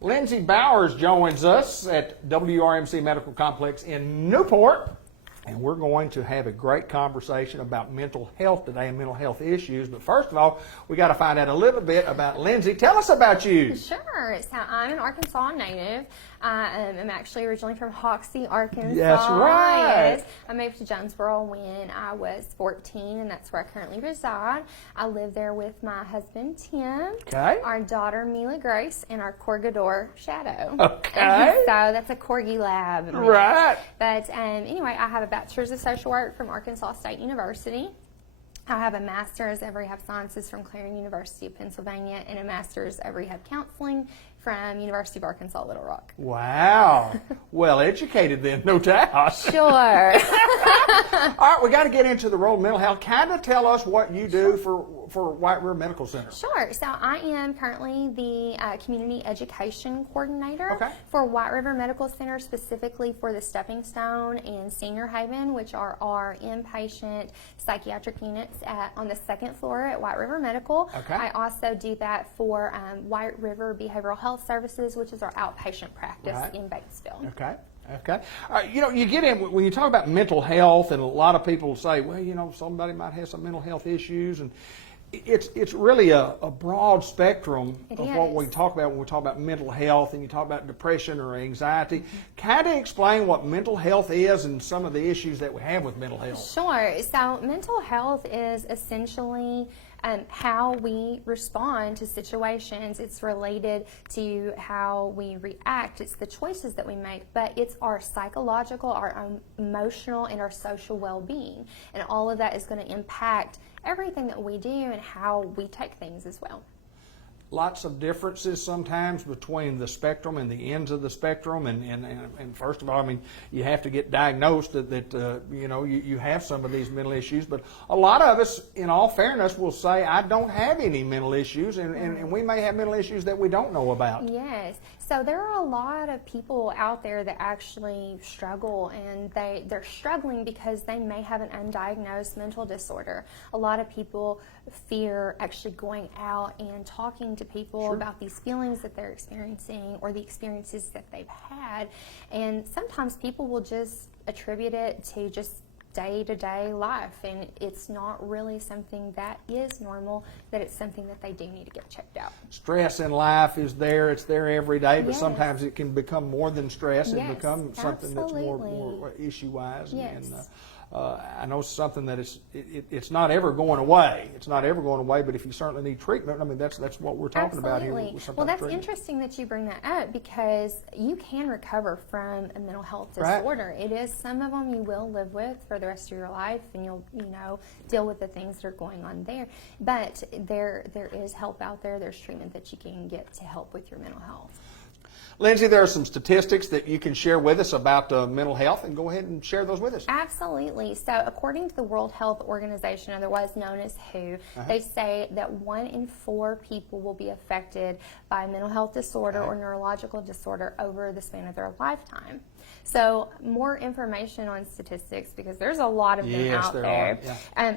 Lindsay Bowers joins us at WRMC Medical Complex in Newport, and we're going to have a great conversation about mental health today and mental health issues. But first of all, we got to find out a little bit about Lindsay. Tell us about you. Sure. So I'm an Arkansas native. I'm actually originally from Hoxie, Arkansas. That's right. Yes. I moved to Jonesboro when I was 14, and that's where I currently reside. I live there with my husband, Tim, Okay. our daughter, Mila Grace, and our Corgador, Shadow. Okay. So that's a Corgi lab. Right. But anyway, I have a bachelor's of social work from Arkansas State University. I have a master's of rehab sciences from Clarion University of Pennsylvania and a master's of rehab counseling from University of Arkansas Little Rock. Wow. Well educated then, no doubt. Sure. All right, we got to get into the role of mental health. Kind of tell us what you do for White River Medical Center. Sure. So I am currently the Community Education Coordinator for White River Medical Center, specifically for the Stepping Stone and Senior Haven, which are our inpatient psychiatric units on the second floor at White River Medical. I also do that for White River Behavioral Health Services, which is our outpatient practice in Batesville. Okay. You know, you get in, when you talk about mental health, and a lot of people say, well, you know, somebody might have some mental health issues, and it's really a broad spectrum of what we talk about when we talk about mental health, and you talk about depression or anxiety. Kind of explain what mental health is and some of the issues that we have with mental health. Sure. So mental health is essentially how we respond to situations. It's related to how we react. It's the choices that we make, but it's our psychological, our emotional, and our social well-being. And all of that is going to impact everything that we do and how we take things as well. Lots of differences sometimes between the spectrum and the ends of the spectrum, and first of all, I mean, you have to get diagnosed that you know, you have some of these mental issues, but a lot of us, in all fairness, will say, I don't have any mental issues, and we may have mental issues that we don't know about. Yes. So there are a lot of people out there that actually struggle, and they're struggling because they may have an undiagnosed mental disorder. A lot of people fear actually going out and talking to people about these feelings that they're experiencing or the experiences that they've had. And sometimes people will just attribute it to just day-to-day life, and it's not really something that is normal, that it's something that they do need to get checked out. Stress in life is there, it's there every day, but sometimes it can become more than stress and become something that's more issue-wise. I know something that it's not ever going away. It's not ever going away, but if you certainly need treatment, I mean, that's what we're talking about here. Well, that's interesting that you bring that up, because you can recover from a mental health disorder. It is, some of them you will live with for the rest of your life, and you'll, you know, deal with the things that are going on there. But there is help out there. There's treatment that you can get to help with your mental health. Lindsay, there are some statistics that you can share with us about mental health, and go ahead and share those with us. Absolutely. So according to the World Health Organization, otherwise known as WHO, they say that 1 in 4 people will be affected by a mental health disorder or neurological disorder over the span of their lifetime. So more information on statistics, because there's a lot of them out there.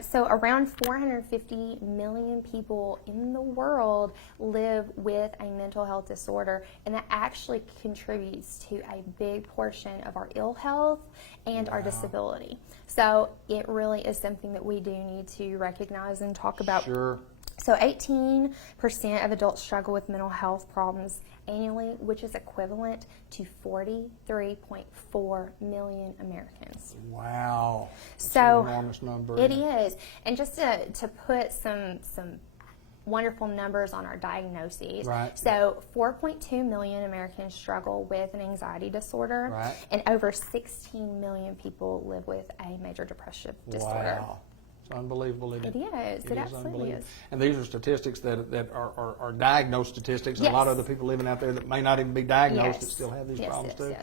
So around 450 million people in the world live with a mental health disorder, and that actually contributes to a big portion of our ill health and our disability. So it really is something that we do need to recognize and talk about. So 18% of adults struggle with mental health problems annually, which is equivalent to 43.4 million Americans. Wow. That's so an enormous number. It is. And just to put some wonderful numbers on our diagnoses. So 4.2 million Americans struggle with an anxiety disorder, and over 16 million people live with a major depressive disorder. Wow. Unbelievable, isn't it? It absolutely is. And these are statistics that are diagnosed statistics, and a lot of the people living out there that may not even be diagnosed that still have these problems too.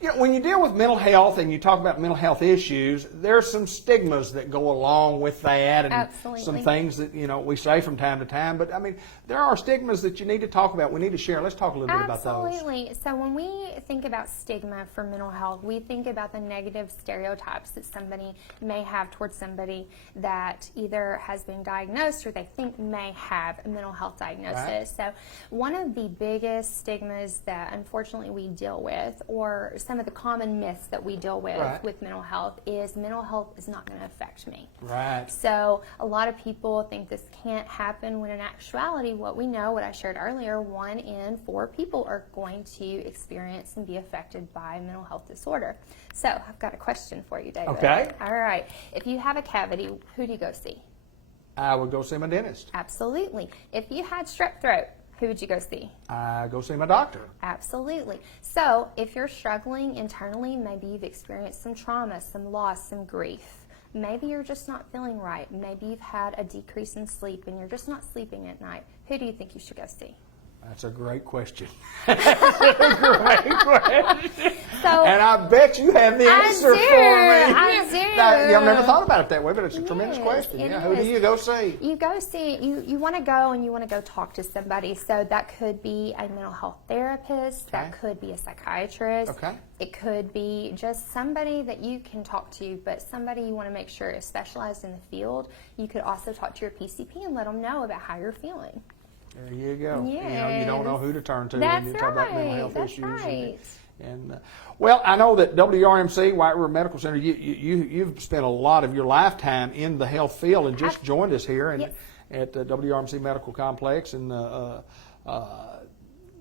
You know, when you deal with mental health and you talk about mental health issues, there's some stigmas that go along with that, and Absolutely. some things that, you know, we say from time to time. But I mean, there are stigmas that you need to talk about. We need to share. Let's talk a little bit about those. Absolutely. So when we think about stigma for mental health, we think about the negative stereotypes that somebody may have towards somebody that either has been diagnosed or they think may have a mental health diagnosis. Right. So one of the biggest stigmas that unfortunately we deal with, or some of the common myths that we deal with Right. with mental health, is mental health is not going to affect me. Right. So a lot of people think this can't happen, when in actuality, what we know, what I shared earlier, 1 in 4 people are going to experience and be affected by a mental health disorder. So I've got a question for you, David. Okay. All right. If you have a cavity, who do you go see? I would go see my dentist. Absolutely. If you had strep throat, who would you go see? I go see my doctor. Absolutely. So if you're struggling internally, maybe you've experienced some trauma, some loss, some grief. Maybe you're just not feeling right. Maybe you've had a decrease in sleep and you're just not sleeping at night. Who do you think you should go see? That's a great question. That's a great question. So, And I bet you have the answer for me. I do. Now, I've never thought about it that way, but it's a tremendous Yes, question. it Yeah, who do is. you go see? You go see, you want to go and you want to go talk to somebody. So that could be a mental health therapist. Okay. That could be a psychiatrist. Okay. It could be just somebody that you can talk to, but somebody you want to make sure is specialized in the field. You could also talk to your PCP and let them know about how you're feeling. There you go. You know, Yes. you don't know who to turn to That's when you talk about mental right. health That's issues. right. And well, I know that WRMC, White River Medical Center, you've spent a lot of your lifetime in the health field and just joined us here Yes. at the WRMC Medical Complex. And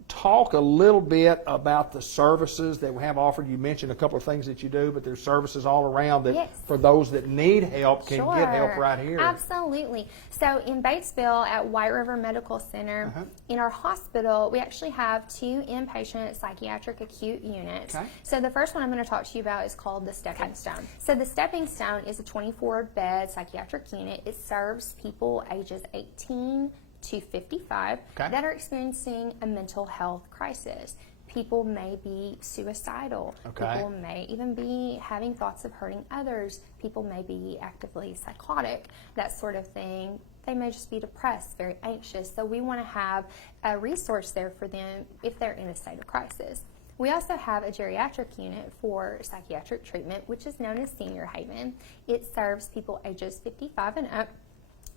talk a little bit about the services that we have offered. You mentioned a couple of things that you do, but there's services all around that Yes. for those that need help can get help right here. Absolutely. So in Batesville at White River Medical Center, in our hospital, we actually have 2 inpatient psychiatric acute units. Okay. So the first one I'm going to talk to you about is called the Stepping Stone. So the Stepping Stone is a 24-bed psychiatric unit. It serves people ages 18 to 55 Okay. that are experiencing a mental health crisis. People may be suicidal. Okay. People may even be having thoughts of hurting others. People may be actively psychotic, that sort of thing. They may just be depressed, very anxious. So we want to have a resource there for them if they're in a state of crisis. We also have a geriatric unit for psychiatric treatment, which is known as Senior Haven. It serves people ages 55 and up.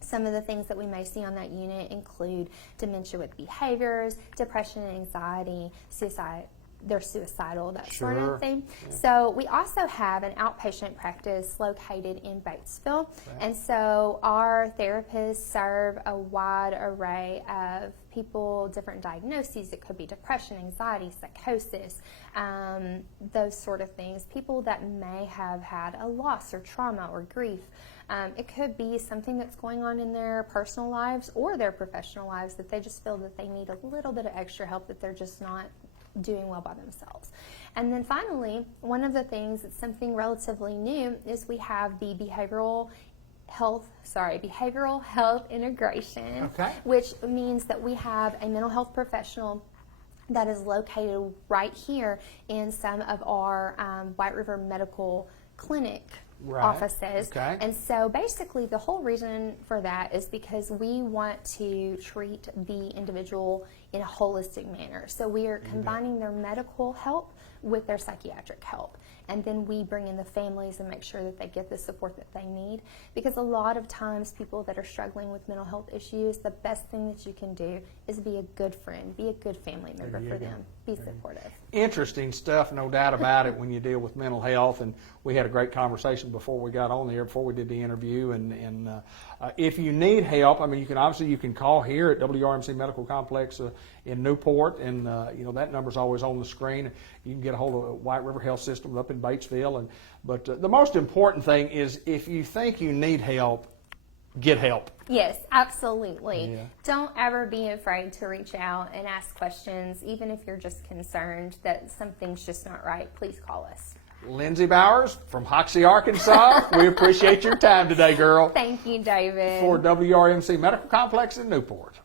Some of the things that we may see on that unit include dementia with behaviors, depression and anxiety, suicide. They're suicidal, that sort Sure. of thing. Yeah. So we also have an outpatient practice located in Batesville. Okay. And so our therapists serve a wide array of people, different diagnoses. It could be depression, anxiety, psychosis, those sort of things. People that may have had a loss or trauma or grief. It could be something that's going on in their personal lives or their professional lives that they just feel that they need a little bit of extra help, that they're just not doing well by themselves. And then finally, one of the things that's something relatively new is we have the behavioral health integration, Okay. which means that we have a mental health professional that is located right here in some of our White River Medical Clinic offices. Okay. And so basically the whole reason for that is because we want to treat the individual in a holistic manner. So we are combining their medical help with their psychiatric help. And then we bring in the families and make sure that they get the support that they need. Because a lot of times people that are struggling with mental health issues, the best thing that you can do is be a good friend, be a good family member for them, be supportive. Interesting stuff, no doubt about it, when you deal with mental health. And we had a great conversation before we got on there, before we did the interview. And if you need help, I mean, you can call here at WRMC Medical Complex in Newport, and that number's always on the screen. You can get a hold of White River Health System up in Batesville. But the most important thing is, if you think you need help, get help. Yes, absolutely. Yeah. Don't ever be afraid to reach out and ask questions, even if you're just concerned that something's just not right. Please call us. Lindsay Bowers from Hoxie, Arkansas. We appreciate your time today, girl. Thank you, David. For WRMC Medical Complex in Newport.